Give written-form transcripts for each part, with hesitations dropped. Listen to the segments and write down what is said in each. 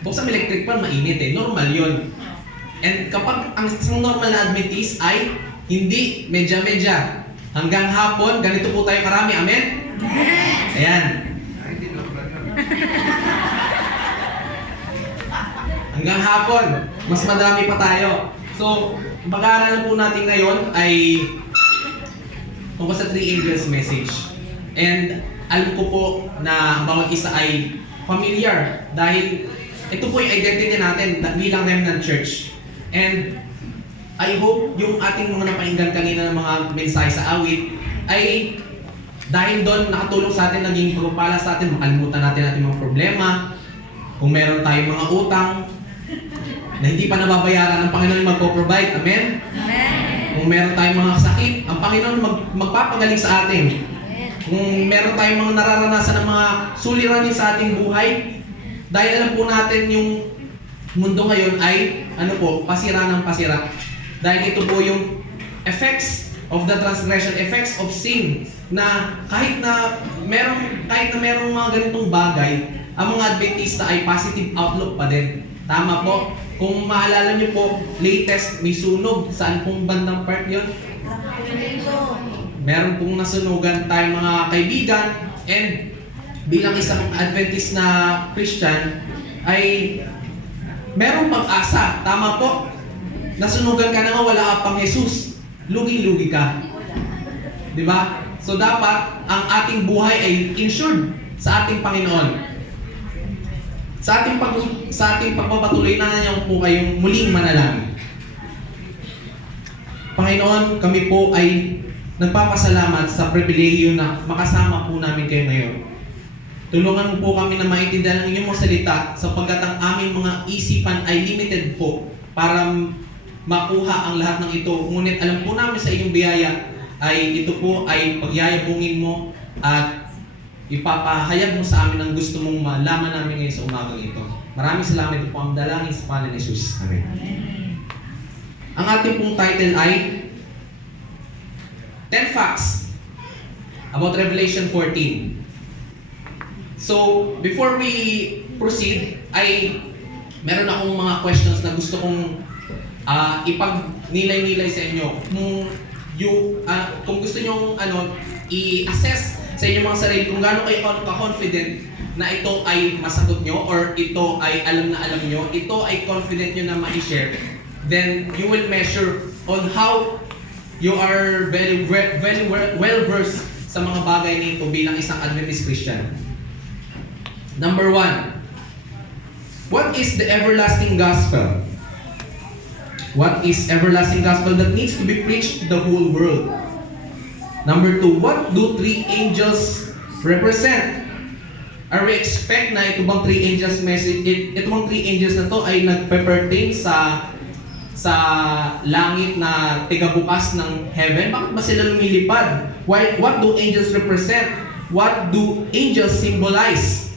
Buksan mo electric fan, mainit eh. Normal yun. And kapag ang isang normal na Adventist ay hindi medya-medya. Hanggang hapon, ganito po tayo karami. Amen? Ayan. Hanggang hapon, mas madami pa tayo. So, ang pag-aaralan po natin ngayon ay tungkol sa three angels message. And alam ko po na ang bawat isa ay familiar dahil ito po yung identity natin bilang Remnant Church. And I hope yung ating mga napakinggan kanina ng mga mensahe sa awit ay dahil doon nakatulong sa atin, naging pagpapala sa atin, makalimutan natin ating mga problema. Kung meron tayong mga utang na hindi pa nababayaran, ang Panginoon magpo-provide. Amen? Amen. Kung meron tayong mga sakit, ang Panginoon magpapagaling sa atin. Kung meron tayong mga nararanasan ng mga suliranin sa ating buhay, dahil alam po natin yung mundo ngayon ay pasira ng pasira. Dahil ito po yung effects of the transgression, effects of sin, na kahit na merong mga ganitong bagay, ang mga Adventista ay positive outlook pa din. Tama po. Kung maalala niyo po, latest may sunog. Saan pong bandang part yun? Meron pong nasunugan tayong mga kaibigan, and bilang isang Adventist na Christian ay merong pag-asa. Tama po. Nasunugan ka na nga, wala ka pang Jesus. Lugi-lugi ka. Di ba? So dapat ang ating buhay ay insured sa ating Panginoon. Sa ating pagpapatuloy na niyo po kayong muling manalangin. Panginoon, kami po ay nagpapasalamat sa pribilehiyo na makasama po namin kayo ngayon. Tulungan mo po kami na maintindihan ang inyong mga salita sapagkat ang aming mga isipan ay limited po para makuha ang lahat ng ito. Ngunit alam po namin sa iyong biyaya ay ito po ay pagyayabungin mo at ipapahayag mo sa amin ang gusto mong malaman namin ngayon sa umagang ito. Maraming salamat. Ito po ang dalangin sa pangalan ni Jesus. Amen. Ang ating pong title ay 10 Facts about Revelation 14. So, before we proceed, ay meron akong mga questions na gusto kong ipag-nilay-nilay sa inyo. Kung gusto nyo i-assess sa inyong mga sarili kung gaano kayo ka-confident na ito ay masagot nyo or ito ay alam na alam nyo, ito ay confident nyo na ma-share, then you will measure on how you are very well versed sa mga bagay nito bilang isang Adventist Christian. Number 1, what is the everlasting gospel? What is everlasting gospel that needs to be preached to the whole world? Number 2, what do three angels represent? Are we expect na ito bang three angels message, ito bang three angels na to ay nagpe-pertain sa langit na tigabukas ng heaven? Bakit ba sila lumilipad? What do angels represent? What do angels symbolize?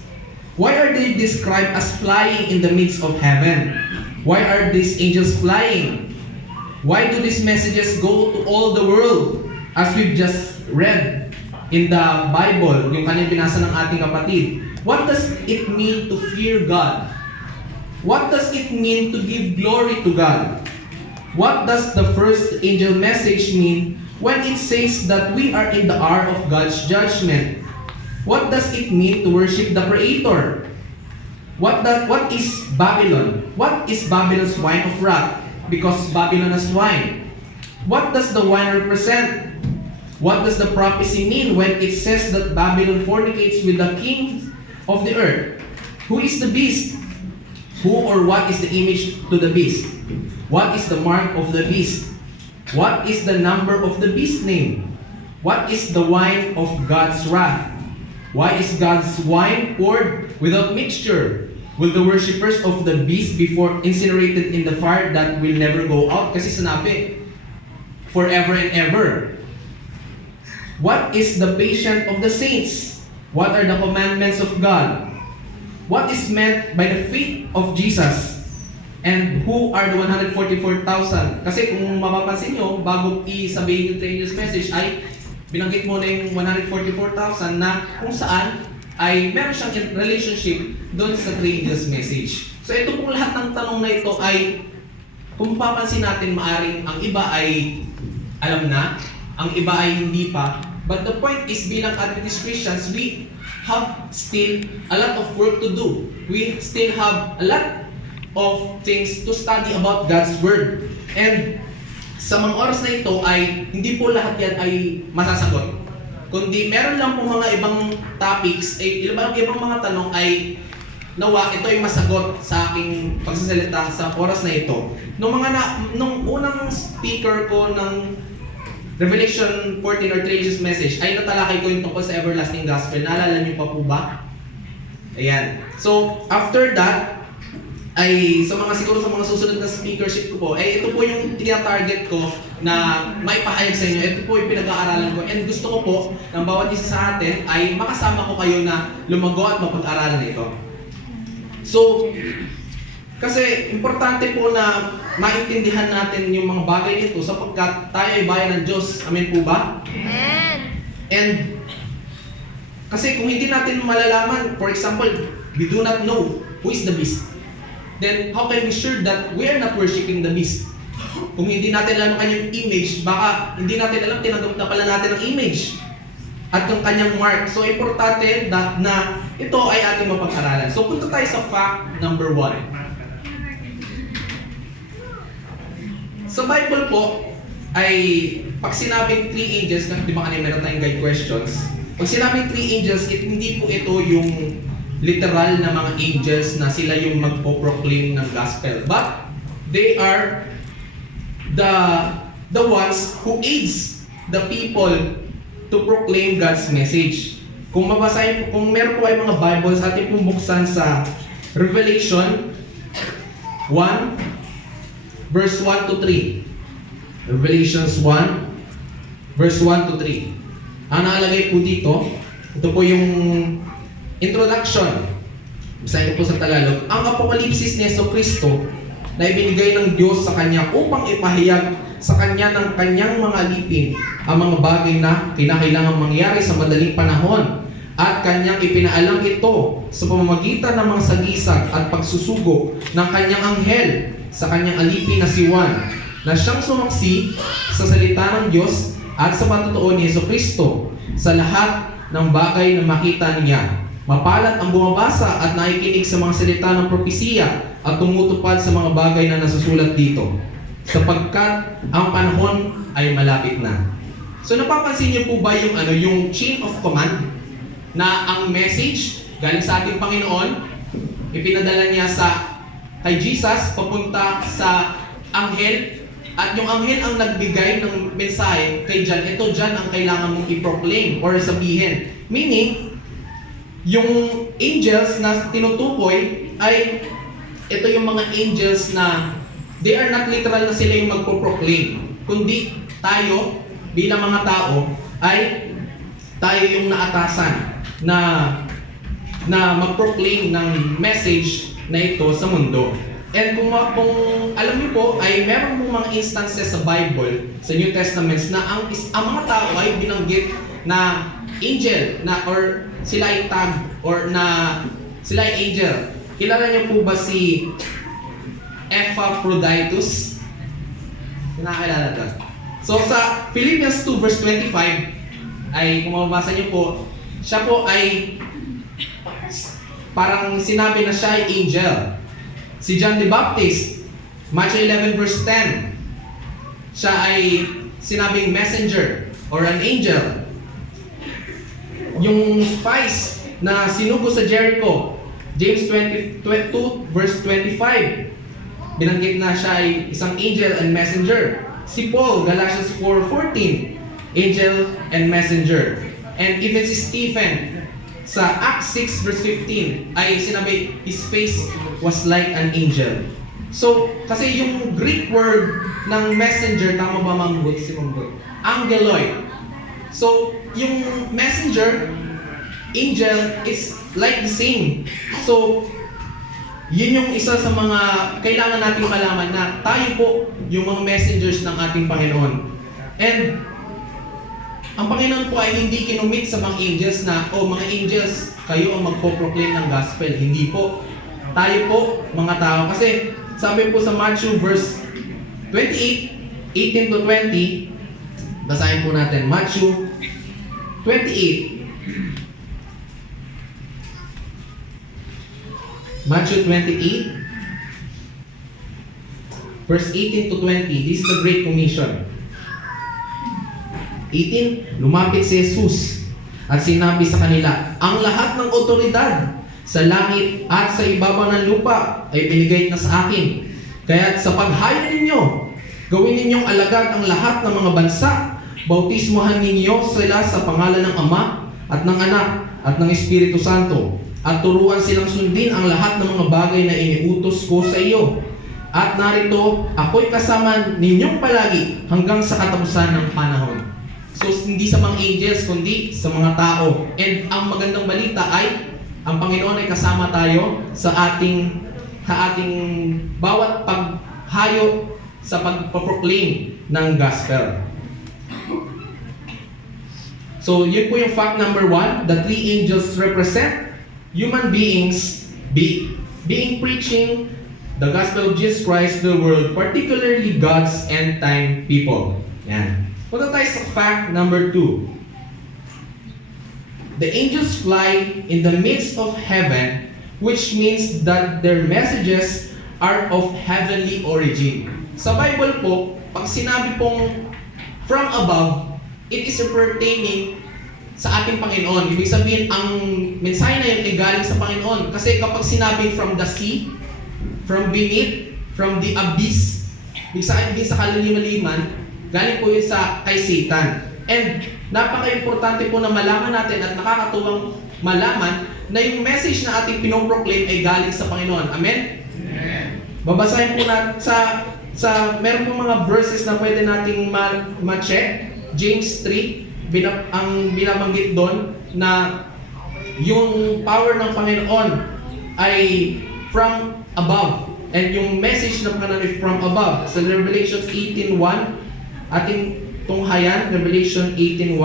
Why are they described as flying in the midst of heaven? Why are these angels flying? Why do these messages go to all the world? As we've just read in the Bible, yung kanyang binasa ng ating kapatid. What does it mean to fear God? What does it mean to give glory to God? What does the first angel message mean when it says that we are in the hour of God's judgment? What does it mean to worship the Creator? What is Babylon? What is Babylon's wine of wrath? Because Babylon has wine. What does the wine represent? What does the prophecy mean when it says that Babylon fornicates with the king of the earth? Who is the beast? Who or what is the image to the beast? What is the mark of the beast? What is the number of the beast name? What is the wine of God's wrath? Why is God's wine poured without mixture? Will the worshippers of the beast be incinerated in the fire that will never go out? Kasi sinabi, forever and ever. What is the patience of the saints? What are the commandments of God? What is meant by the faith of Jesus? And who are the 144,000? Kasi kung mapapansin nyo, bago i-sabihin yung 3 angels message, ay binanggit mo na yung 144,000 na kung saan ay meron siyang relationship doon sa 3 angels message. So ito pong lahat ng tanong na ito ay, kung papansin natin, maaring ang iba ay alam na, ang iba ay hindi pa. But the point is, bilang Adventist Christians, we have still a lot of work to do. We still have a lot of things to study about God's Word. And sa mga oras na ito ay hindi po lahat yan ay masasagot. Kundi meron lang po mga ibang topics, ibang mga tanong ay nawa ito ay masagot sa aking pagsasalita sa oras na ito. Nung unang speaker ko ng Revelation 14 or 3 angels message ay natalakay ko yung tungkol sa everlasting gospel. Naalala niyo pa po ba? Ayan. So after that, ay siguro sa mga susunod na speakership ko po, ito po yung tina-target ko na maipahayag sa inyo. Ito po yung pinag-aaralan ko. And gusto ko po ng bawat isa sa atin ay makasama ko kayo na lumago at mapag-aralan ito. So, kasi importante po na maintindihan natin yung mga bagay nito sapagkat tayo ay bayan ng Diyos. Amen po ba? Amen. And kasi kung hindi natin malalaman, for example, we do not know who is the beast, then how can we sure that we are not worshiping the beast? Kung hindi natin alam ang kanyang image, baka hindi natin alam, tinanggap na pala natin ang image at yung kanyang mark. So importante na ito ay ating mapag-aralan. So punta tayo sa fact number 1. Sa Bible po, ay pag sinabing 3 angels, di ba kanina meron tayong guide questions? Pag sinabing 3 angels, hindi po ito yung literal na mga angels na sila yung magpo-proclaim ng gospel. But they are the ones who aids the people to proclaim God's message. Kung mabasahin, kung meron po ay mga Bibles, ating pong buksan sa Revelation 1, verse 1 to 3. Revelations 1, verse 1 to 3. Ang nakalagay po dito, ito po yung introduction. Basahin ko po sa Tagalog. Ang Apokalipsis ni Jesucristo na ibinigay ng Diyos sa Kanya upang ipahayag sa Kanya ng Kanyang mga alipin ang mga bagay na kinakailangang mangyari sa madaling panahon at Kanyang ipinaalam ito sa pamamagitan ng mga sagisag at pagsusugo ng Kanyang anghel sa Kanyang alipin na si Juan na siyang sumaksi sa salita ng Diyos at sa patutuo ni Jesucristo sa lahat ng bagay na makita niya. Mapalad ang bumabasa at nakikinig sa mga salita ng propesiya at tumutupad sa mga bagay na nasusulat dito, sapagkat ang panahon ay malapit na. So napapansin niyo po ba yung chain of command na ang message galing sa ating Panginoon, ipinadala niya kay Jesus papunta sa anghel, at yung anghel ang nagbigay ng mensahe kay John. Ito John ang kailangan mong i-proclaim or sabihin. Meaning, yung angels na tinutukoy ay ito yung mga angels na they are not literal na sila yung magpo-proclaim, kundi tayo bilang mga tao ay tayo yung naatasan na mag-proclaim ng message na ito sa mundo. And kung alam niyo po, ay meron pong mga instances sa Bible, sa New Testaments, na ang mga tao ay binanggit na angel, na or sila ay tag, or na sila ay angel. Kilala niyo po ba si Epaphroditus? Kinakilala ka? So sa Philippians 2 verse 25, ay kung mababasa niyo po, siya po ay parang sinabi na siya ay angel. Si John the Baptist, Matthew 11 verse 10, siya ay sinabing messenger or an angel. Yung spies na sinugo sa Jericho, James 22 verse 25, binanggit na siya ay isang angel and messenger. Si Paul, Galatians 4:14, angel and messenger. And even si Stephen, sa Acts 6 verse 15, ay sinabi, his face was like an angel. So, kasi yung Greek word ng messenger, tama ba Manggut? Si Manggut? Angeloi. So, yung messenger, angel is like the same. So, yun yung isa sa mga kailangan nating malaman na tayo po yung mga messengers ng ating Panginoon. And ang Panginoon po ay hindi kinumit sa mga angels na, mga angels, kayo ang magpo-proclaim ng gospel. Hindi po. Tayo po, mga tao. Kasi sabi po sa Matthew verse 28, 18 to 20, basahin po natin. Matthew 28. Matthew 28, verse 18 to 20. This is the Great Commission. 18, lumapit si Jesus at sinabi sa kanila, ang lahat ng otoridad sa langit at sa ibabaw ng lupa ay binigay na sa akin. Kaya sa paghayo ninyo, gawin ninyong alagad ang lahat ng mga bansa. Bautismohan ninyo sila sa pangalan ng Ama at ng Anak at ng Espiritu Santo. At turuan silang sundin ang lahat ng mga bagay na iniutos ko sa iyo. At narito, ako'y kasama ninyong palagi hanggang sa katapusan ng panahon. So, hindi sa mga angels, kundi sa mga tao. And ang magandang balita ay, ang Panginoon ay kasama tayo sa ating bawat paghayo sa pagpaproclaim ng gospel. So, yun po yung fact number 1. The 3 angels represent human beings being preaching the gospel of Jesus Christ to the world, particularly God's end-time people. Yan. Punta tayo sa fact number 2. The angels fly in the midst of heaven, which means that their messages are of heavenly origin. Sa Bible po, pag sinabi pong from above, it is pertaining sa ating Panginoon. Ibig sabihin, ang mensahe na yun ay galing sa Panginoon. Kasi kapag sinabi from the sea, from beneath, from the abyss, ibig sabihin sa kaliliman, galing po yun kay Satan. And napaka-importante po na malaman natin at nakakatuwang malaman na yung message na ating pinoproclaim ay galing sa Panginoon. Amen? Amen. Babasahin po natin meron po mga verses na pwede nating ma-check. James 3, ang binabanggit doon na yung power ng Panginoon ay from above. And yung message ng Panginoon ay from above. Sa Revelation 18:1, ating tunghayan, Revelation 18:1.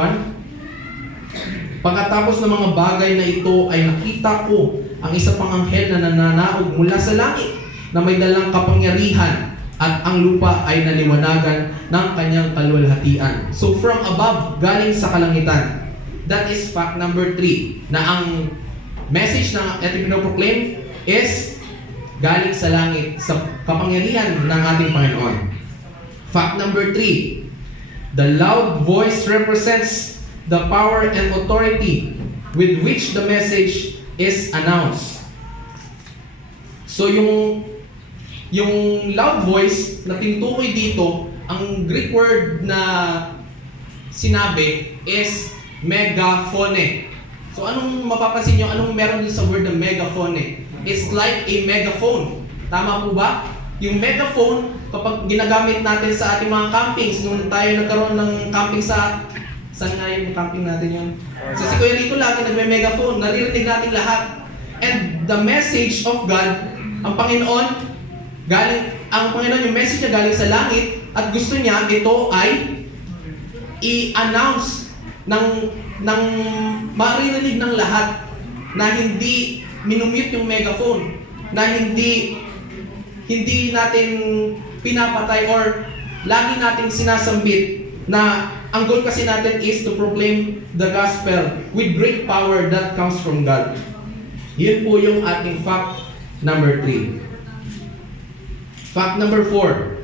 Pagkatapos ng mga bagay na ito ay nakita ko ang isa pang anghel na nananaog mula sa langit na may dalang kapangyarihan at ang lupa ay naliwanagan ng kanyang kaluwalhatian. So from above, galing sa kalangitan. That is fact number 3. Na ang message na ating pinoproclaim is galing sa langit, sa kapangyarihan ng ating Panginoon. Fact number 3. The loud voice represents the power and authority with which the message is announced. So yung loud voice na tinutukoy dito, ang Greek word na sinabi is megaphone. So anong mapapansin nyo? Anong meron din sa word na megaphone? It's like a megaphone. Tama po ba? Yung megaphone, kapag ginagamit natin sa ating mga campings, nung tayo nagkaroon ng camping saan nga yung camping natin yun? Sa Kuya Rico lagi nagme-megaphone, naririnig natin lahat. And the message of God, ang Panginoon, yung message niya galing sa langit at gusto niya ito ay i-announce ng maririnig ng lahat na hindi minumute yung megaphone, na hindi natin pinapatay or lagi nating sinasambit na ang goal kasi natin is to proclaim the gospel with great power that comes from God. Yun po yung ating fact number 3. Fact number 4.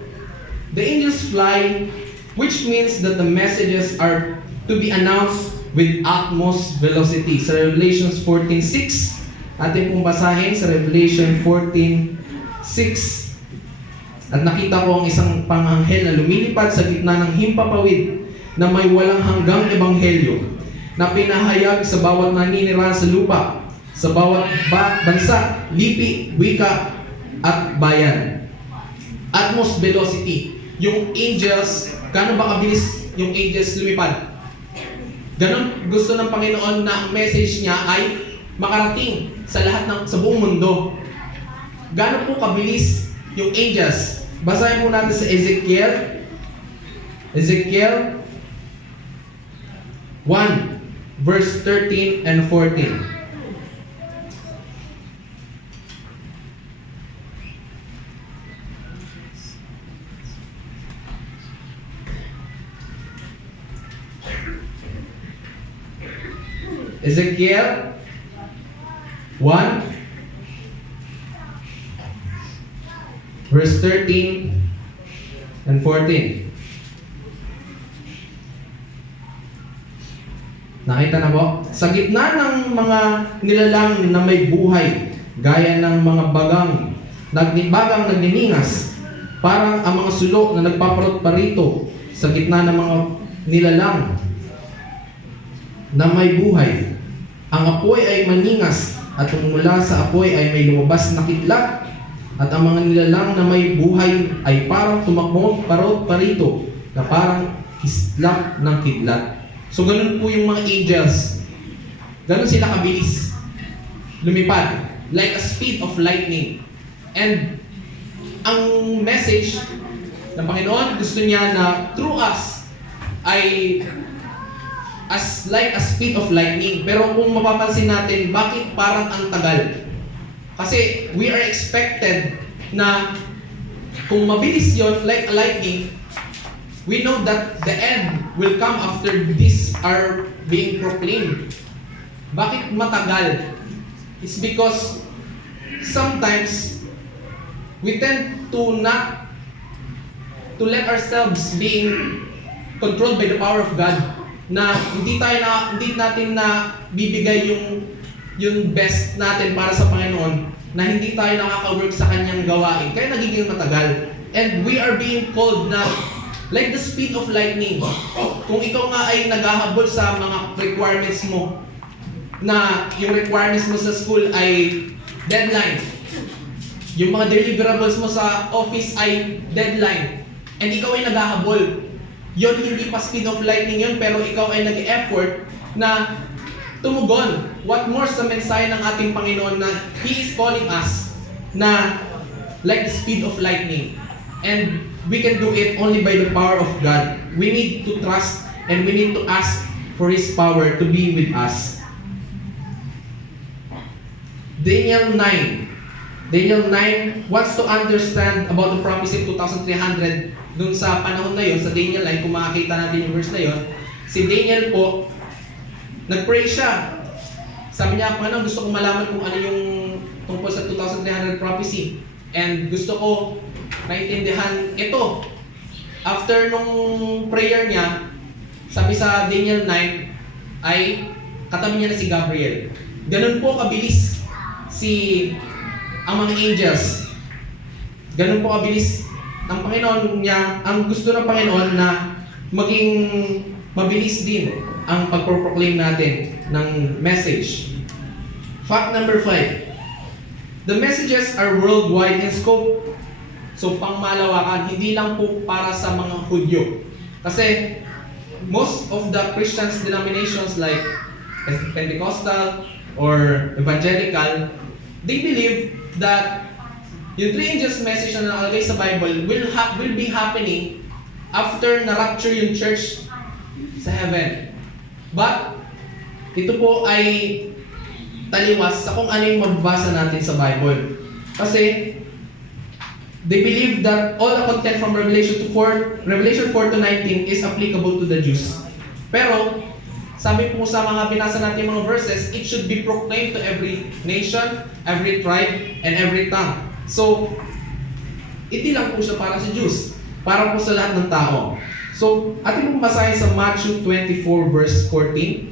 The angels fly, which means that the messages are to be announced with utmost velocity. Sa Revelation 14:6, ating pong basahin sa Revelation 14:6. At nakita ko ang isang panganghel na lumilipad sa gitna ng himpapawid na may walang hanggang ebanghelyo na pinahayag sa bawat naninirahan sa lupa, sa bawat bansa, lipi, wika, at bayan. Utmost velocity. Yung angels, gaano ba kabilis yung angels lumipad? Ganon gusto ng Panginoon na ang message niya ay makarating sa buong mundo. Gaano po kabilis yung angels? Basahin po natin sa Ezekiel 1 verse 13 and 14. Ezekiel 1 verse 13 and 14. Nakita na po? Sa gitna ng mga nilalang na may buhay, gaya ng mga bagang nagniningas, parang ang mga sulok na nagpaparot-parito sa gitna ng mga nilalang na may buhay. Ang apoy ay maningas at mula sa apoy ay may lumabas na kidlat at ang mga nilalang na may buhay ay parang tumakbo parot-parito na parang kislap ng kidlat. So ganun po yung mga angels. Ganun sila kabilis lumipad, like a speed of lightning. And ang message ng Panginoon, gusto niya na through us ay as like a speed of lightning. Pero kung mapapansin natin, bakit parang ang tagal? Kasi we are expected na kung mabilis yon like a lightning, we know that the end will come after these are being proclaimed. Bakit matagal? It's because sometimes we tend to not to let ourselves being controlled by the power of God, na hindi natin na bibigay yung best natin para sa Panginoon, na hindi tayo nakaka-work sa kanyang gawain, kaya nagiging matagal. And we are being called na like the speed of lightning. Kung ikaw nga ay naghahabol sa mga requirements mo, na yung requirements mo sa school ay deadline, yung mga deliverables mo sa office ay deadline, and ikaw ay naghahabol, yon hindi pa speed of lightning yon, pero ikaw ay nag-effort na tumugon. What more sa mensahe ng ating Panginoon na He is calling us na like the speed of lightning. And we can do it only by the power of God. We need to trust and we need to ask for His power to be with us. Daniel 9 wants to understand about the prophecy of 2,300. Dun sa panahon na yon, sa Daniel 9, kung makakita natin yung verse na yon, si Daniel po, nag-pray siya. Sabi niya, Panginoon, gusto kong malaman kung ano yung tungkol sa 2,300 prophecy. And gusto ko naintindihan ito. After nung prayer niya, sabi sa Daniel 9, ay katabi niya na si Gabriel. Ganun po kabilis ang mga angels. Ganun po kabilis ang Panginoon niya, ang gusto ng Panginoon na maging mabilis din ang pagpro-proclaim natin ng message. Fact number 5. The messages are worldwide in scope. So pangmalawakan, hindi lang po para sa mga Hudyo. Kasi most of the Christians denominations like Pentecostal or Evangelical, they believe that yung 3 angels message na nakalagay sa Bible will be happening after na-rapture yung church sa heaven. But ito po ay taliwas sa kung ano yung mababasa natin sa Bible. Kasi they believe that all the content from Revelation 4 to 19 is applicable to the Jews. Pero sabi po sa mga binasa natin mga verses, it should be proclaimed to every nation, every tribe, and every tongue. So, hindi lang po siya para sa Jews, para po sa lahat ng tao. So, ating pong basahin sa Matthew 24 verse 14.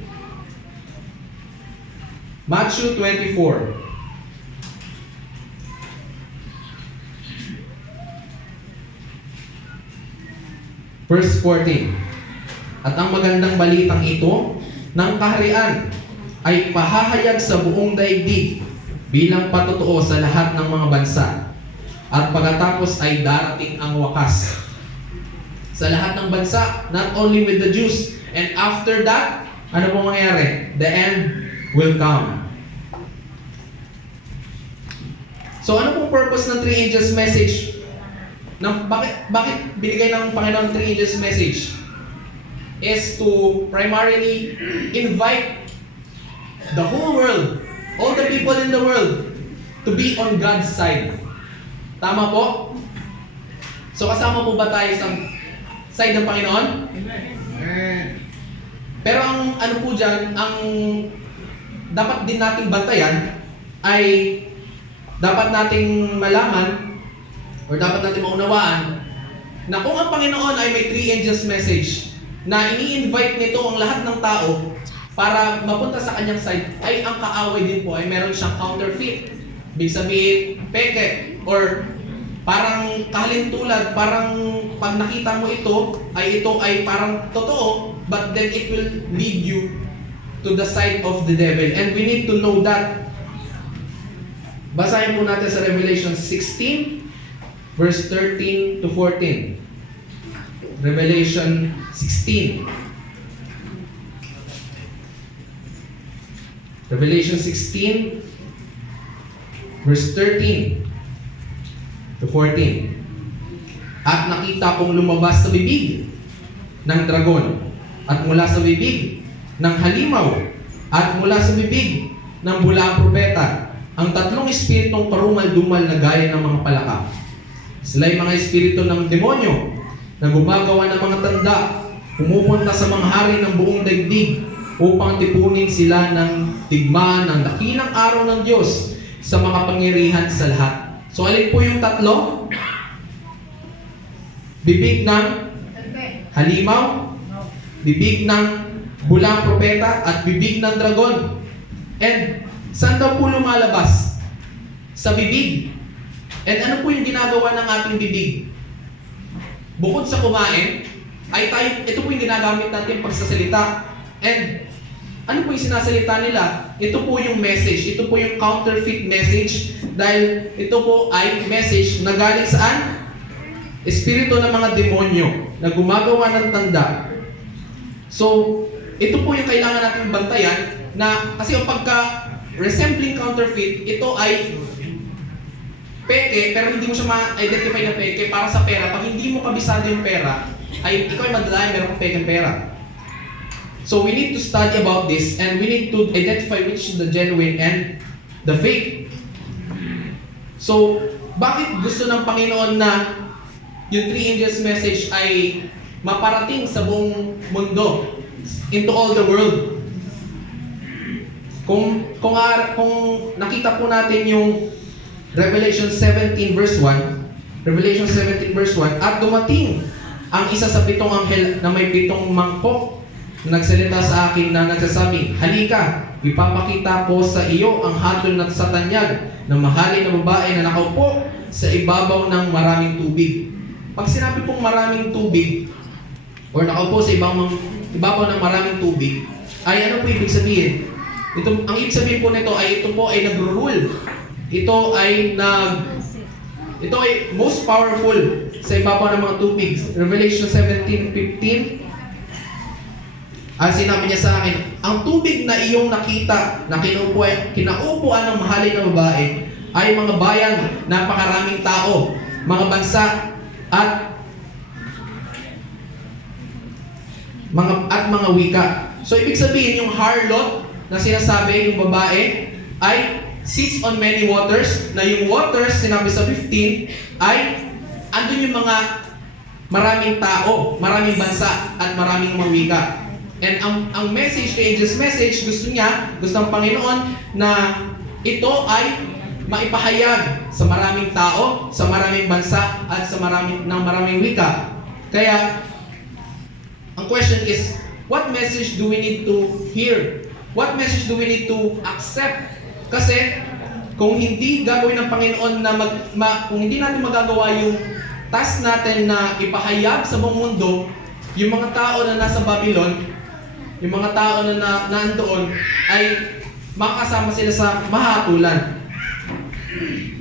Matthew 24. Verse 14. At ang magandang balitang ito ng kaharian ay pahahayag sa buong daigdig bilang patotoo sa lahat ng mga bansa. At pagkatapos ay darating ang wakas sa lahat ng bansa, not only with the Jews. And after that, ano pong mangyayari? The end will come. So ano pong purpose ng 3 angels message? Bakit binigay ng Panginoon 3 angels message? is to primarily invite the whole world, all the people in the world, to be on God's side. Tama po? So kasama po ba tayo sa side ng Panginoon? Amen. Pero ang ano po dyan, ang dapat din nating bantayan ay dapat nating malaman or dapat nating maunawaan na kung ang Panginoon ay may 3 angels message na ini-invite nito ang lahat ng tao para mapunta sa kanyang side, ay ang kaaway din po ay meron siyang counterfeit. Ibig sabihin, peke or parang kahalintulad, parang pag nakita mo ito ay parang totoo, but then it will lead you to the side of the devil. And we need to know that. Basahin po natin sa Revelation 16, verse 13 to 14. Revelation 16. Revelation 16, verse 13 to 14. At nakita kong lumabas sa bibig ng dragon, at mula sa bibig ng halimaw, at mula sa bibig ng bulaang propeta, ang 3 espiritong parumal-dumal na gaya ng mga palaka. Sila'y mga espiritu ng demonyo na gumagawa ng mga tanda, pumupunta sa mga hari ng buong daigdig upang tipunin sila ng digmaan ng dakilang araw ng Diyos sa mga pangyarihan sa lahat. So alin po yung 3? Bibig ng halimaw, bibig ng bulaang propeta, at bibig ng dragon. And saan daw po lumalabas? Sa bibig. And ano po yung ginagawa ng ating bibig? Bukod sa kumain, ay ito po yung ginagamit natin pagsasalita. And ano po yung sinasalita nila? Ito po yung message. Ito po yung counterfeit message. Dahil ito po ay message na galing saan? Espiritu ng mga demonyo na gumagawa ng tanda. So, ito po yung kailangan natin bantayan na kasi yung pagka resembling counterfeit, ito ay peke, pero hindi mo siya ma-identify na peke para sa pera. Pag hindi mo kabisado yung pera, ay ikaw ay madalaya, meron kang peke pera. So we need to study about this and we need to identify which is the genuine and the fake. So, bakit gusto ng Panginoon na yung 3 angels message ay maparating sa buong mundo, into all the world? Kung nakita po natin yung Revelation 17 verse 1, Revelation 17 verse 1, at dumating ang isa sa 7 anghel na may 7 mangkok na nagsalita sa akin na nagsasabing, halika, ipapakita ko sa iyo ang hatol na sa tanyag ng mahalin na babae na nakaupo sa ibabaw ng maraming tubig. Pag sinabi pong maraming tubig, or nakaupo sa ibabaw ng maraming tubig, ay ano po ibig sabihin? Ang ibig sabihin po nito ay ito po ay nagro-rule. Ito ay most powerful sa ibabaw ng mga tubig. Revelation 17:15. Sinabi niya sa akin, ang tubig na iyong nakita na kinaupuan ng mahalin na babae ay mga bayan, napakaraming tao, mga bansa, at mga wika. So ibig sabihin yung harlot na sinasabi yung babae ay sits on many waters, na yung waters sinabi sa 15 ay andun yung mga maraming tao, maraming bansa at maraming mga wika. And ang message, the angel's message, gusto ng Panginoon na ito ay maipahayag sa maraming tao, sa maraming bansa at sa maraming wika. Kaya ang question is, what message do we need to hear? What message do we need to accept? Kasi kung hindi gagawin ng Panginoon kung hindi natin magagawa yung task natin na ipahayag sa buong mundo, yung mga tao na nasa Babylon, yung mga tao na nandoon ay makakasama sila sa mahatulan.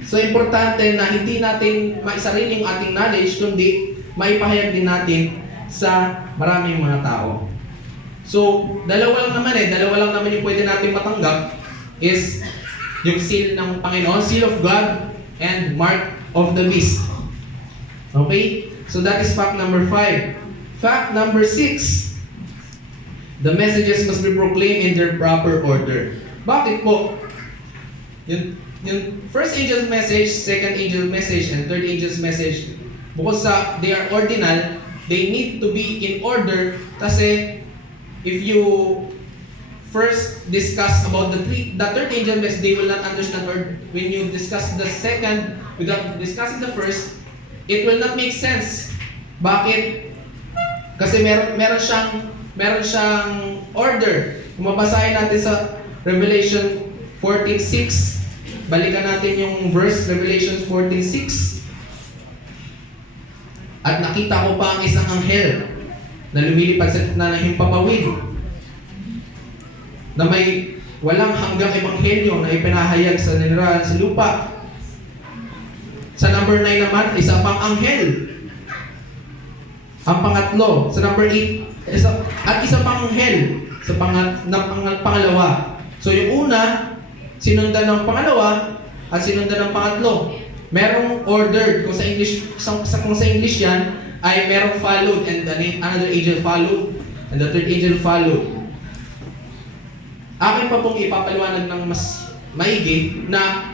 So importante na hindi natin maisarili yung ating knowledge, kundi maipahayag din natin sa maraming mga tao. So, dalawa lang naman yung pwede natin matanggap is yung seal ng Panginoon, seal of God, and mark of the beast. Okay? So that is fact number 5. Fact number 6. The messages must be proclaimed in their proper order. Bakit po? Yung first angel's message, second angel's message, and third angel's message, bukod sa they are ordinal, they need to be in order kasi if you first discuss about the third angel message, they will not understand, or when you discuss the second without discussing the first, it will not make sense. Bakit? Kasi meron siyang order. Kung mabasahin natin sa Revelation 14:6, balikan natin yung verse, Revelation 14:6. At nakita ko pa ang isang anghel na lumilipad sa gitna ng himpapawid, na may walang hanggang ebanghelyo na ipinahayag sa nanirahan sa lupa. Sa number 9 naman, isa pang anghel. Ang pangatlo, sa number 8, isa pang anghel sa pangalawa. So yung una, sinundan ng pangalawa, at sinundan ng pangatlo. Merong ordered. Kung sa English yan, ay merong followed, and another angel followed, and the third angel followed. Akin pa pong ipapaliwanag ng mas maigi na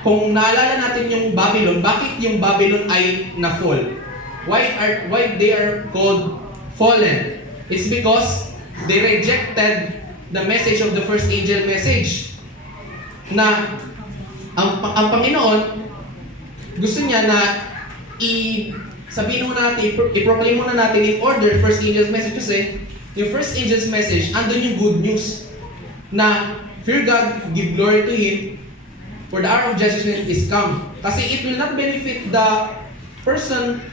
kung naalala natin yung Babylon, bakit yung Babylon ay na-fall? Why they are called fallen? It's because they rejected the message of the first angel message. Na ang Panginoon gusto niya na sabihin muna natin, i-proclaim muna natin in order first angel's message, kasi yung first angel's message, andun yung good news na fear God, give glory to Him, for the hour of judgment is come. Kasi it will not benefit the person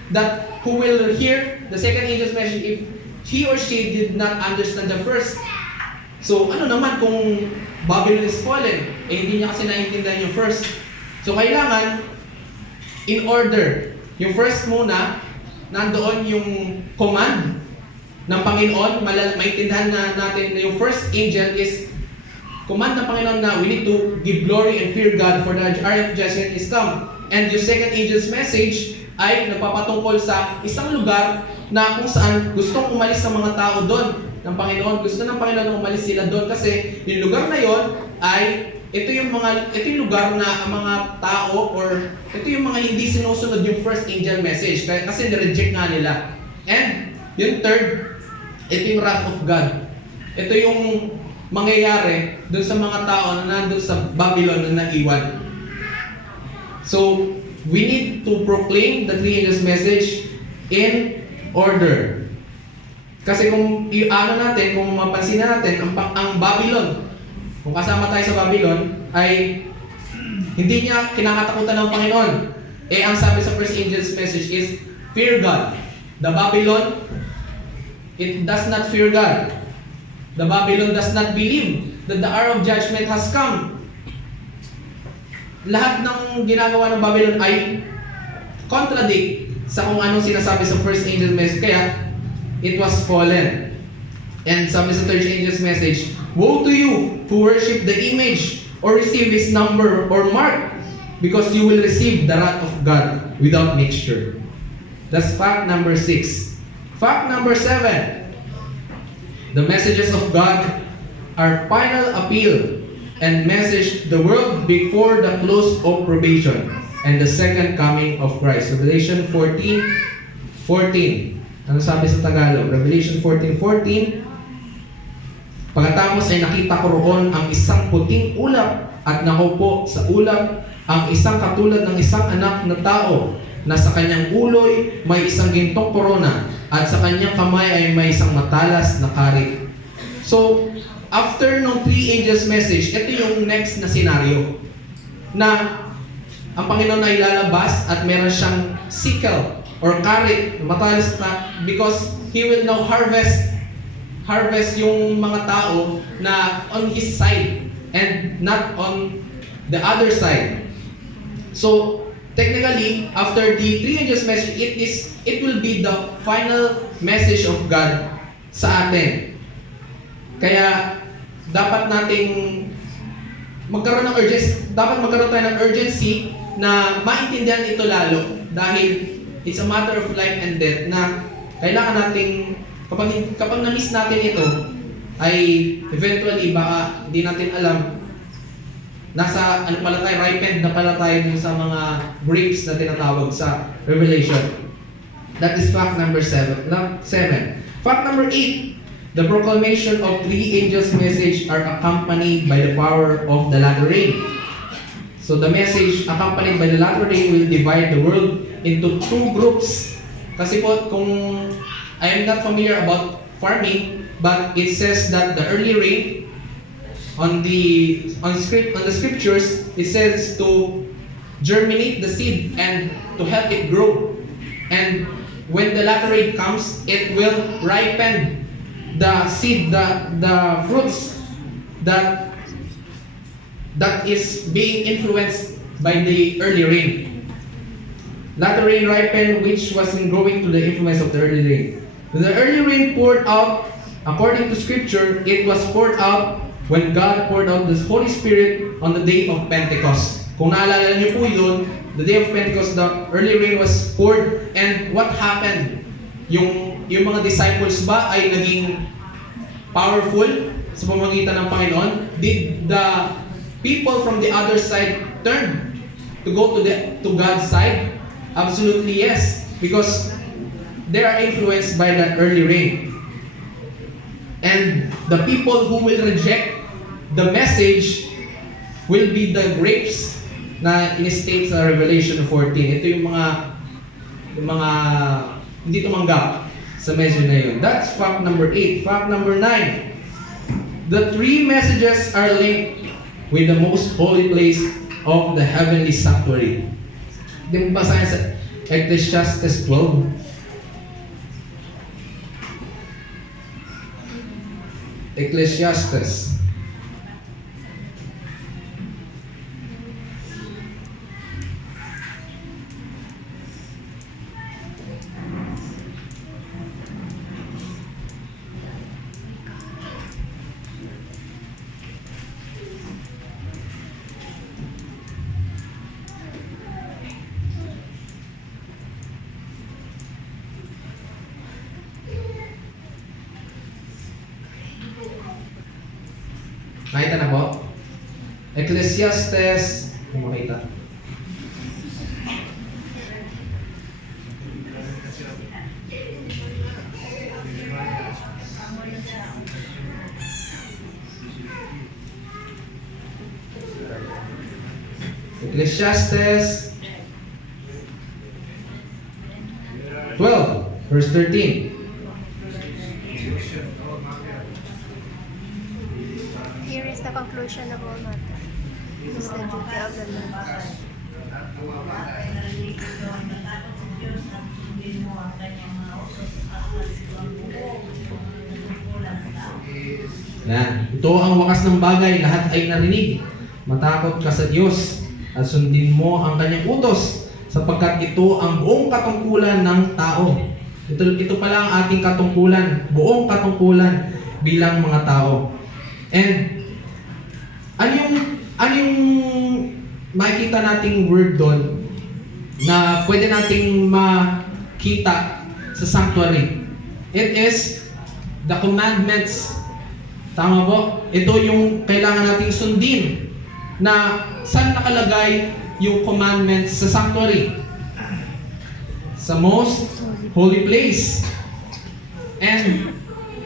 who will hear the second angel's message if he or she did not understand the first. So ano naman kung Babylon is fallen, hindi niya kasi naiintindihan yung first. So kailangan in order. Yung first muna, nandoon yung command ng Panginoon. Maintindihan na natin na yung first angel is command ng Panginoon na we need to give glory and fear God, for the hour of judgment is come. And yung second angel's message ay nagpapatungkol sa isang lugar na kung saan gustong umalis ng mga tao doon ng Panginoon. Gusto ng Panginoon na umalis sila doon kasi yung lugar na yon ay ito yung lugar na ang mga tao, or ito yung mga hindi sinusunod yung first angel message kasi nireject nga nila. And yung third, ito yung wrath of God. Ito yung mangyayari doon sa mga tao na nandun sa Babylon na naiwan. So, we need to proclaim the three angels message in order. Kasi kung kung mapansin natin, ang Babylon, kung kasama tayo sa Babylon, ay hindi niya kinakatakutan ng Panginoon. Ang sabi sa first angel's message is, fear God. The Babylon, it does not fear God. The Babylon does not believe that the hour of judgment has come. Lahat ng ginagawa ng Babylon ay contradict sa kung anong sinasabi sa first angel's message. Kaya, it was fallen. And sabi sa third angel's message, woe to you who worship the image or receive his number or mark, because you will receive the wrath of God without mixture. That's fact number 6. Fact number 7. The messages of God are final appeal and message the world before the close of probation and the second coming of Christ. Revelation 14:14. Ano sabi sa Tagalog? Revelation 14:14. Pagkatapos ay nakita ko roon ang isang puting ulap, at nakaupo sa ulap ang isang katulad ng isang anak na tao, na sa kanyang uloy may isang gintong korona, at sa kanyang kamay ay may isang matalas na karit. So, after nung three angels message, ito yung next na scenario, na ang Panginoon ay lalabas at meron siyang sickle or karit, matalas na, because He will now harvest yung mga tao na on His side and not on the other side. So, technically, after the three angels message, it will be the final message of God sa atin. Kaya, dapat magkaroon tayo ng urgency na maintindihan ito lalo, dahil it's a matter of life and death na kailangan nating Kapag na-miss natin ito, ay eventually baka hindi natin alam, nasa ano pala tayo, ripened na pala tayo dun sa mga grapes na tinatawag sa Revelation. That is fact number 7. Fact number 8. The proclamation of 3 angels' message are accompanied by the power of the latter rain. So the message accompanied by the latter rain will divide the world into 2 groups. Kasi po, kung I am not familiar about farming, but it says that the early rain on the scriptures, it says to germinate the seed and to help it grow. And when the latter rain comes, it will ripen the seed, the fruits that is being influenced by the early rain. Latter rain ripened, which was in growing to the influence of the early rain. When the early rain poured out, according to Scripture, it was poured out when God poured out the Holy Spirit on the day of Pentecost. Kung naalala niyo po yun, the day of Pentecost, the early rain was poured, and what happened? Yung mga disciples ba ay naging powerful sa pamamagitan ng Panginoon? Did the people from the other side turn to go to God's side? Absolutely yes, because they are influenced by that early rain. And the people who will reject the message will be the grapes na in-state sa Revelation 14. Ito yung mga hindi tumanggap sa message na yun. That's fact number 8. Fact number 9. The 3 messages are linked with the most holy place of the heavenly sanctuary. Hindi mo basahin sa Ecclesiastes 12. Ecclesiastes. Nakita na po? Ecclesiastes, kung makita. Ecclesiastes 12, verse 13. Here is the conclusion of all matter. This is the duty of the Lord. Yan. Ito ang wakas ng bagay, lahat ay narinig. Matakot ka sa Diyos at sundin mo ang kanyang utos, sapagkat ito ang buong katungkulan ng tao. Ito pala ang ating katungkulan, buong katungkulan bilang mga tao. And ano yung makikita nating word doon na pwede nating makita sa sanctuary? It is the commandments. Tama po? Ito yung kailangan nating sundin. Na saan nakalagay yung commandments sa sanctuary? Sa most holy place. And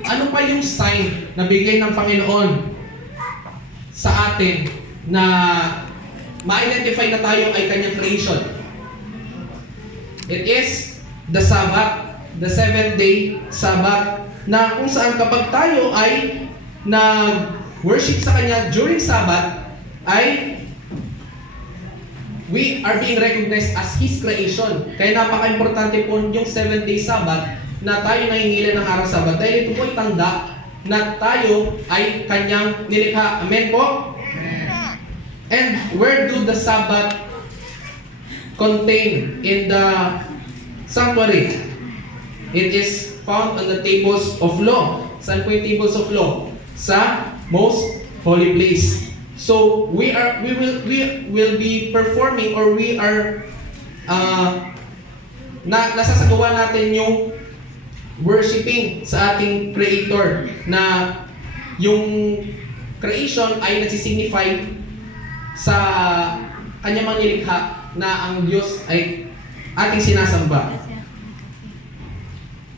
ano pa yung sign na bigay ng Panginoon sa atin na ma-identify na tayo ay kanyang creation? It is the Sabbath, the 7th-day Sabbath, na kung saan kapag tayo ay nag-worship sa kanya during Sabbath, ay we are being recognized as His creation. Kaya napaka-importante po yung 7th-day Sabbath na tayo nangingilin ng araw Sabbath dahil ito po ay tanda na tayo ay kanyang nilikha. Amen po? Amen. And where do the Sabbath contain in the sanctuary? It is found on the tables of law. Saan po yung tables of law? Sa most holy place. So we will be performing, or we are nasasagawa natin yung worshiping sa ating Creator na yung creation ay nagsisignify sa kanyang mga nilikha na ang Diyos ay ating sinasamba.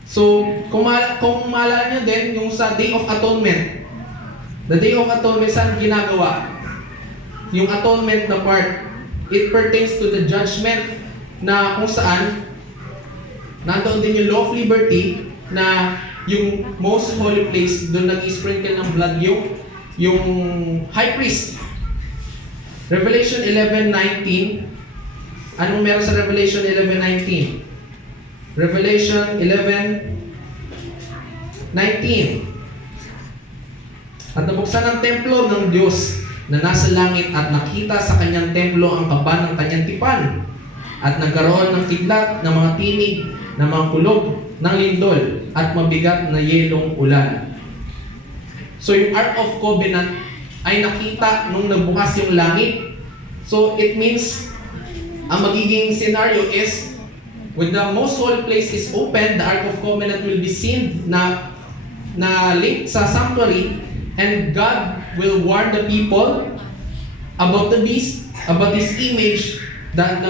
So, kung maalala nyo din, yung sa Day of Atonement, the Day of Atonement, saan ginagawa? Yung atonement na part, it pertains to the judgment na kung saan nandoon din yung law of liberty na yung most holy place, doon nag-sprinkle ng blood yung high priest. Revelation 11:19. Anong meron sa Revelation 11:19? Revelation 11:19. At nabuksan ang templo ng Diyos na nasa langit at nakita sa kanyang templo ang kaba ng kanyang tipan. At nagkaroon ng kidlat ng mga tinig, ng mga kulog, ng lindol, at mabigat na yelong ulan. So yung Ark of Covenant ay nakita nung nagbukas yung langit. So it means, ang magiging scenario is, when the most holy place is open, the Ark of Covenant will be seen na linked sa sanctuary, and God will warn the people about the beast, about this image na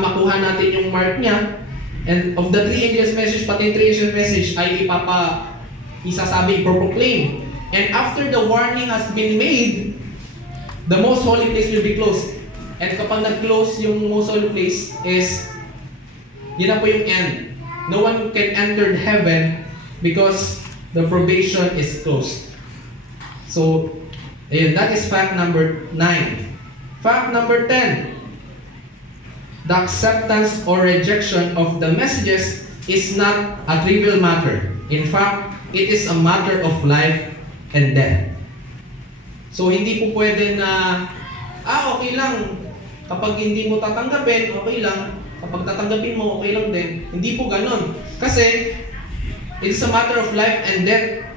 makuha natin yung mark niya, and of the three angels message, pati yung three angels message ay isasabi, ipoproclaim. And after the warning has been made, the most holy place will be closed. And kapag nag-close yung most holy place is, yun na po yung end. No one can enter heaven because the probation is closed. So, ayun, that is fact number 9. Fact number 10. The acceptance or rejection of the messages is not a trivial matter. In fact, it is a matter of life and death. So, hindi po pwede na, okay lang. Kapag hindi mo tatanggapin, okay lang. Kapag tatanggapin mo, okay lang din. Hindi po ganon. Kasi, it's a matter of life and death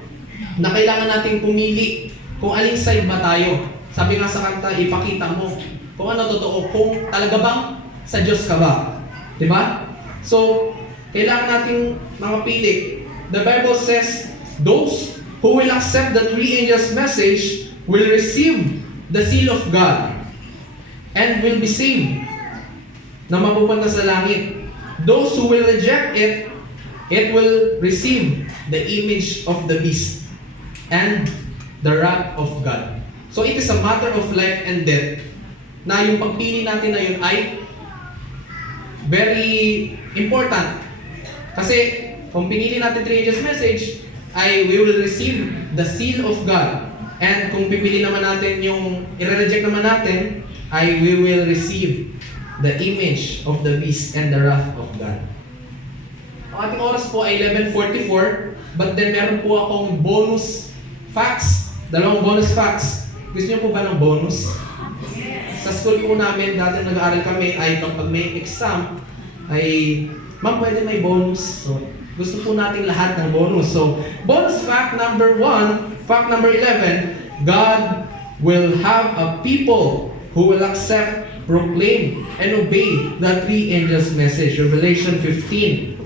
na kailangan nating pumili kung aling side ba tayo. Sabi nga sa kanta, ipakita mo kung ano totoo, kung talaga bang sa Diyos ka ba. Diba? So, kailangan nating mga pili. The Bible says, those who will accept the three angels' message will receive the seal of God and will be saved na mapupunta sa langit. Those who will reject it, it will receive the image of the beast and the wrath of God. So it is a matter of life and death na yung pagpili natin na yun ay very important. Kasi kung pinili natin three angels message, ay we will receive the seal of God. And kung pipili naman natin yung i-reject naman natin, ay we will receive the image of the beast and the wrath of God. Ang ating oras po ay 11:44, but then meron po akong bonus facts. Dalawang bonus facts. Gusto niyo po ba ng bonus? Sa school po namin, dati nag-aaral kami, ay kapag may exam, ay ma'am, pwede may bonus. So, gusto po natin lahat ng bonus. So, bonus fact number 1, fact number 11, God will have a people who will accept, proclaim, and obey the three angels' message. Revelation 15.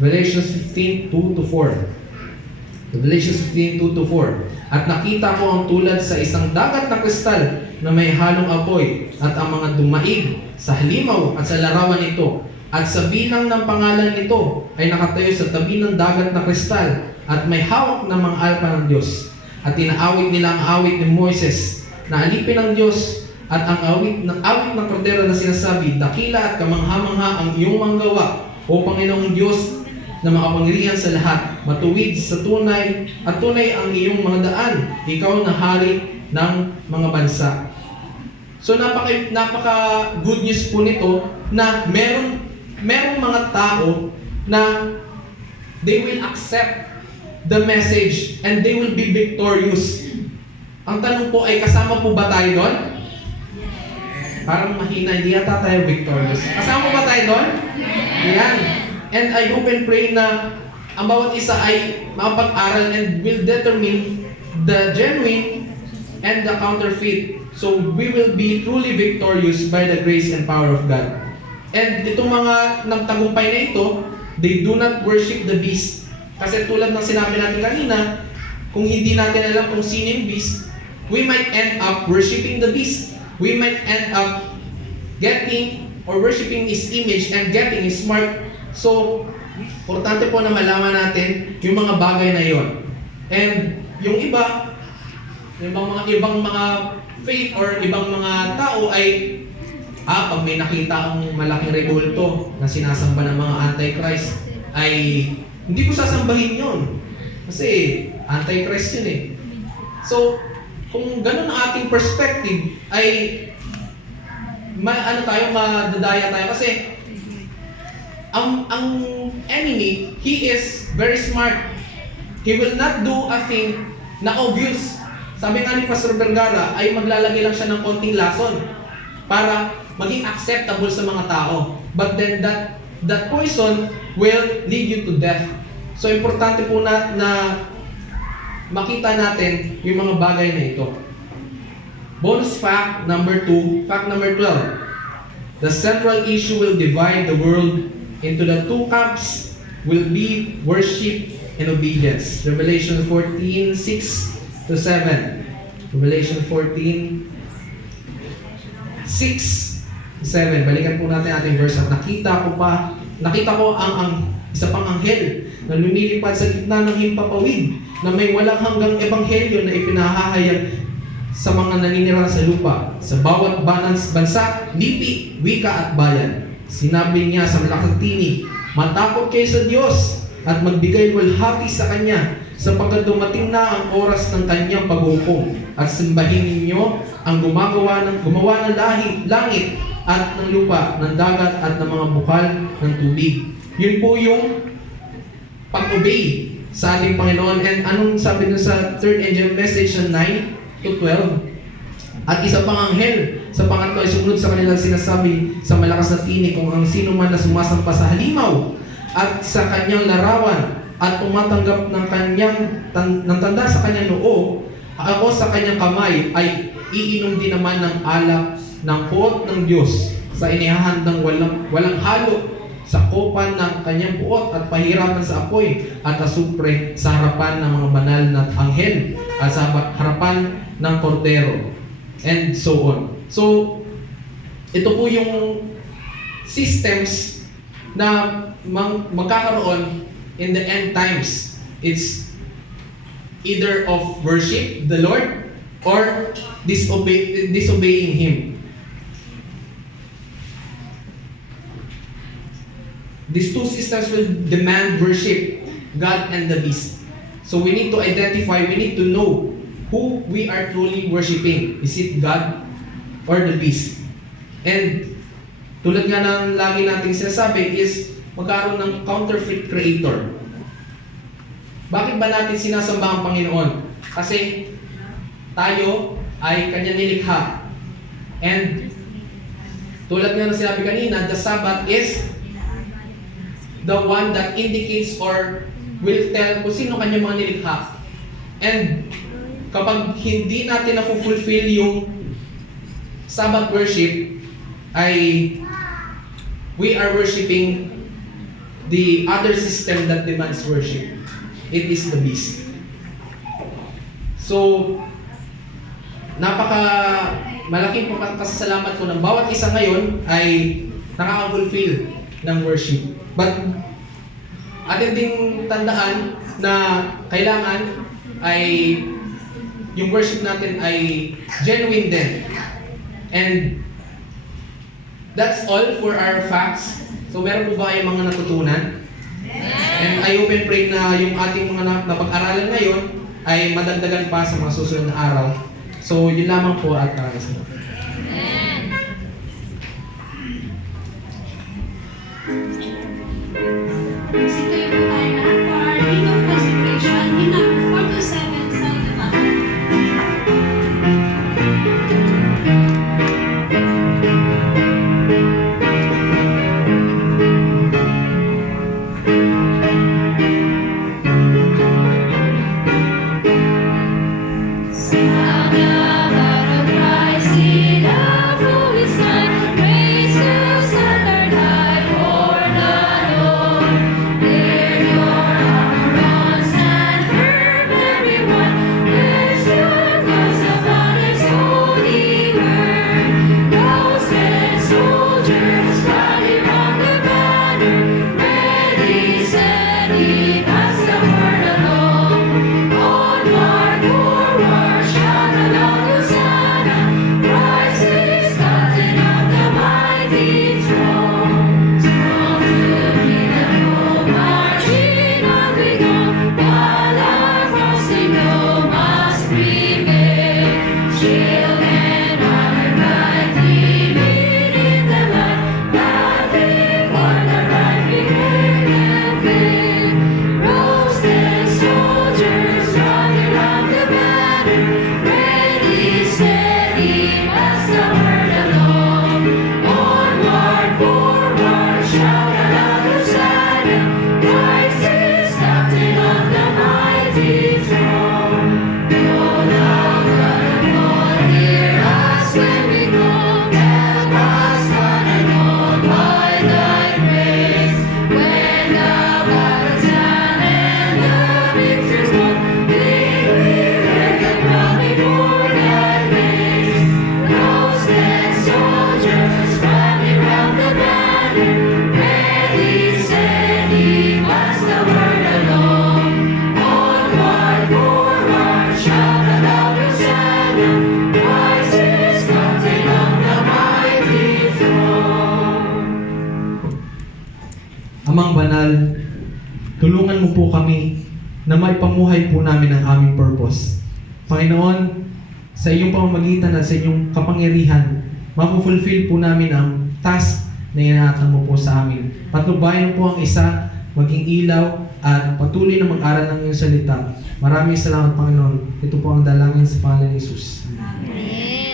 Revelation 15, 2-4. Revelation 15, 2-4. At nakita ko ang tulad sa isang dagat na kristal na may halong apoy at ang mga dumaig sa halimaw at sa larawan nito. At sa bilang ng pangalan nito ay nakatayo sa tabi ng dagat na kristal at may hawak na mga alpa ng Diyos. At inaawit nila ang awit ni Moises na alipin ng Diyos at ang awit ng kordero na sinasabi, dakila at kamangha-mangha ang iyong mga gawa, O Panginoong Diyos na makapangyarihan sa lahat, matuwid sa tunay at tunay ang iyong mga daan, ikaw na hari ng mga bansa. So napaka good news po nito na merong mga tao na they will accept the message and they will be victorious. Ang tanong po ay kasama po ba tayo doon? Parang mahina, hindi yata tayo victorious. Kasama ba tayo doon? Yan. And I hope and pray na ang bawat isa ay makapag-aral and will determine the genuine and the counterfeit. So we will be truly victorious by the grace and power of God. And itong mga nagtagumpay na ito, They do not worship the beast. Kasi tulad ng sinabi natin kanina, kung hindi natin alam kung sino yung beast, we might end up worshiping the beast. We might end up getting or worshiping his image and getting his mark. So, importante po na malaman natin yung mga bagay na yon. And yung iba, yung ibang mga faith or ibang mga tao ay pag may nakita ang malaking rebulto na sinasamba ng mga antichrist, ay hindi ko sasambahin yun. Kasi antichrist yun eh. So, kung ganun ang ating perspective, ay madadaya tayo. Kasi ang enemy, he is very smart. He will not do a thing na obvious. Sabi nga ni Pastor Vergara, ay maglalagay lang siya ng konting lason para maging acceptable sa mga tao. But then that poison will lead you to death. So importante po na makita natin yung mga bagay na ito. Bonus fact number 2, fact number 12. The central issue will divide the world into the two camps, will be worship and obedience. Revelation 14:6-7. Revelation 14:6-7. Balikan po natin ating verse. At nakita ko ang isa pang anghel na lumilipad sa gitna ng himpapawid na may walang hanggang ebanghelyo na ipinahahayag sa mga naninira sa lupa, sa bawat bansa, lipi, wika at bayan. Sinabi niya sa malaking tinig, matakot kayo sa Diyos at magbigay walhati sa Kanya sapagkat dumating na ang oras ng Kanyang paghukom at simbahin ninyo ang gumawa ng langit at ng lupa, ng dagat at ng mga bukal ng tubig. Yun po yung pag-obey sa ating Panginoon. And anong sabi doon sa third angel message na 9-12? At isa pang anghel sa pangatlo ay sumunod sa kanila sinasabi sa malakas na tinig kung ang sino man na sumasampa sa halimaw at sa kanyang larawan at tumatanggap ng tanda sa kanyang noo, ako sa kanyang kamay ay iinom din naman ng alak ng puot ng Diyos sa inihahandang walang halo sa kopan ng kanyang puot at pahirapan sa apoy at asupre sa harapan ng mga banal na anghel at sa harapan ng kordero, and so on. So, ito po yung systems na magkakaroon in the end times. It's either of worship the Lord or disobeying Him. These two systems will demand worship, God and the beast. So we need to identify, we need to know who we are truly worshiping. Is it God or the beast? And tulad nga ng lagi nating sinasabi is magkaroon ng counterfeit creator. Bakit ba natin sinasamba ang Panginoon? Kasi tayo ay Kanya nilikha. And tulad nga ng sinabi kanina, the Sabbath is the one that indicates or will tell kung sino Kanya mga nilikha. And kapag hindi natin na-fulfill yung Sabbath worship, ay we are worshiping the other system that demands worship. It is the beast. So, malaking pasasalamat ko ng bawat isa ngayon ay nakaka-fulfill ng worship. But atin ding tandaan na kailangan ay yung worship natin ay genuine din. And that's all for our facts. So meron po ba kayong mga natutunan? And I hope and pray na yung ating mga napag-aralan ngayon ay madagdagan pa sa mga susunod na araw. So yun lamang po at maraming salamat. Sige po tayo na for our hymn of consecration, hymn number 427, Son of God. Praise to Son, high for the Lord. Amang banal, tulungan mo po kami na maipamuhay po namin ang aming purpose. Panginoon, sa iyong pamamagitan at sa inyong kapangyarihan, mapufulfill po namin ang task na inaatang mo po sa amin. Patnubayan po ang isa, maging ilaw, at patuloy na mag-aral ng iyong salita. Maraming salamat, Panginoon. Ito po ang dalangin sa pangalan ni Jesus. Amen.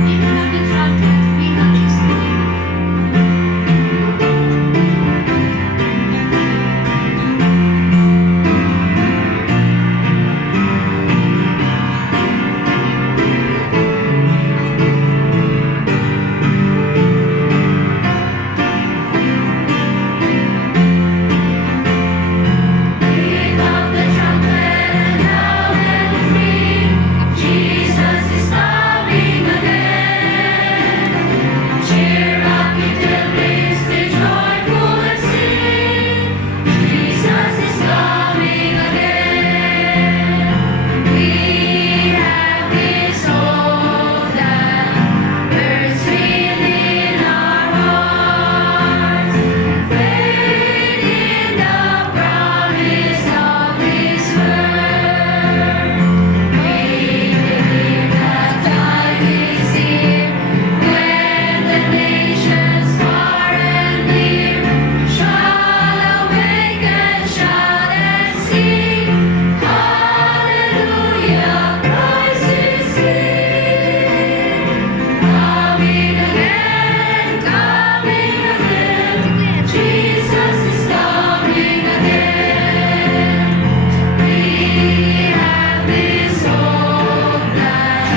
May maraming trumpet, may maraming story. Pick up the trumpet, loud and free. Jesus is coming again. Cheer up, little lips, be joyful and sing. Jesus is coming again. We have His hope that burns within our hearts. Faith in the promise of His word. We believe that time is here when the nations far and near shall awake and shout and sing. Hallelujah, Christ is here. Coming again, coming again. Jesus is coming again. We have this hope that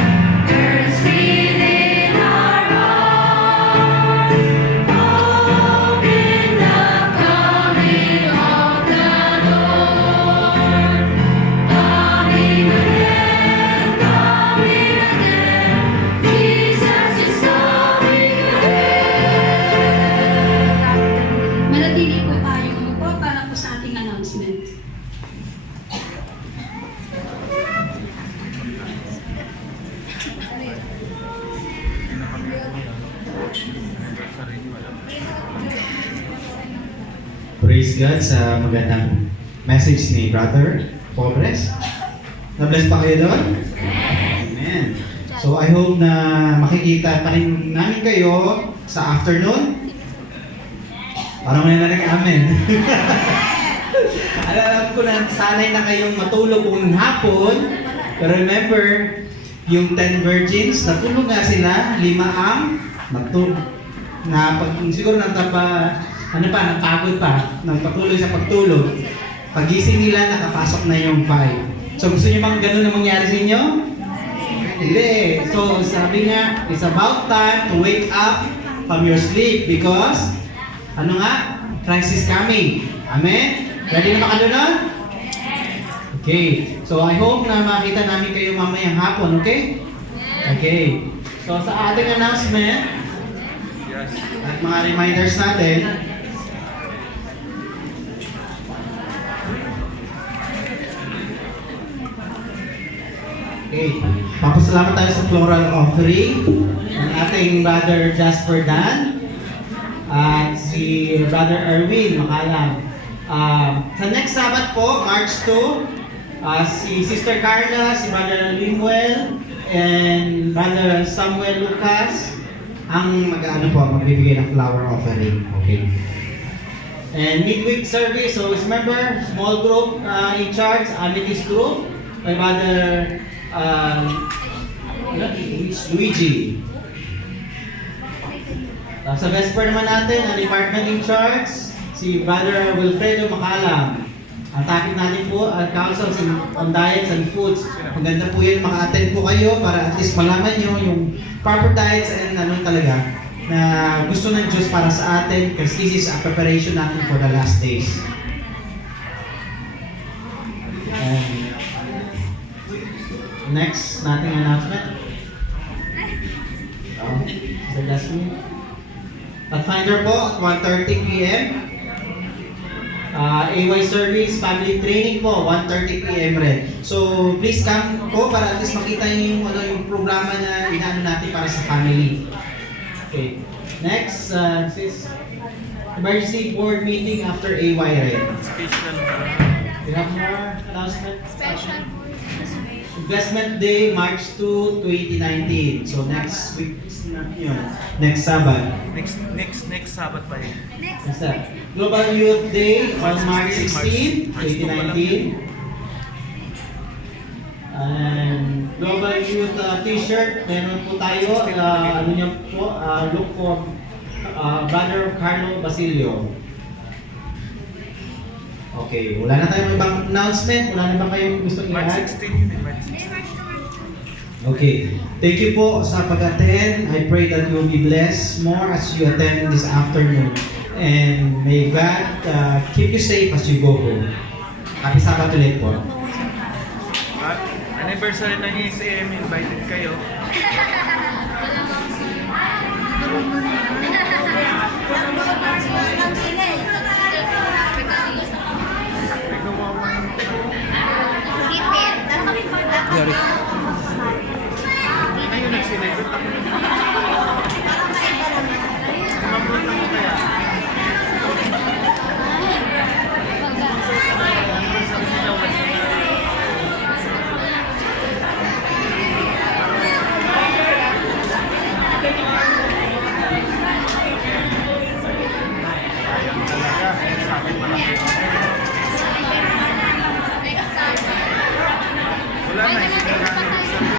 burns within our hearts. Hope in the coming of the Lord. Coming again, coming again. Jesus is coming again. Manatili po tayong umupo para po sa ating announcement. Praise God sa magandang message ni Brother Pobres. Na-bless pa kayo doon? Amen. So I hope na makikita pa rin namin kayo sa afternoon. Parang may narinig amen. Alam ko na sanay na kayong matulog kung hapon. Pero remember, yung 10 virgins, natulog nga sila, 5 ang siguro napagod pa, nagpatuloy sa pagtulog. Pagising nila, nakapasok na yung 5. So gusto niyo bang ganun na mangyari sa inyo? Hindi. So sabi nga, it's about time to wake up from your sleep because, Christ is coming. Amen? Ready na ba kayo nun? Okay. So I hope na makita namin kayo mamayang hapon, okay? Okay. So sa ating announcement, at mga reminders natin, okay, papasalamat tayo sa floral offering ng ating Brother Jasper Dan at si Brother Erwin Makalang. Sa next Sabbath po, March 2, si Sister Carla, si Brother Limuel, and Brother Samuel Lucas ang magbibigay ng flower offering. Okay. And midweek service, so remember, small group in charge, Amethyst group, by Brother Luigi. Sa Vesper naman natin, ang department in charge, si Brother Wilfredo Makalam. Ang topic natin po, counsels on diets and foods. Maganda po yan, maka-attend po kayo para at least malaman nyo yung proper diets and talaga na gusto ng Diyos para sa atin because this is a preparation natin for the last days. And next nating announcement. Sa last minute. Pathfinder po at 1:30 p.m. AY service, family training po, 1:30 p.m. rin. So please come po para at least makita niyo yung programa na inaano natin para sa family. Okay. Next, sis. emergency board meeting after AY, right? Special na. You have more announcement? Special board. Investment Day, March 2, 2019. So next week, yun, next Sabbath. Next Sabbath pa yun. What's that? Global Youth Day on March 16, 2019. And Global Youth T-shirt, meron po tayo. Ano niya po, look for Brother Carlo Basilio. Okay, wala na tayong ibang announcement. Wala na ba kayong gusto March i-add? 16 yun eh, March 16. Okay. Thank you po sa pag-attend. I pray that you will be blessed more as you attend this afternoon. And may God keep you safe as you go home. Happy Sabbath ulit po. At anniversary ng ECM, invited kayo. May gawawan. Ayun, nagsinipit ako. Mabuta mo kaya. Sayang talaga. Sa akin malaki. Wala na.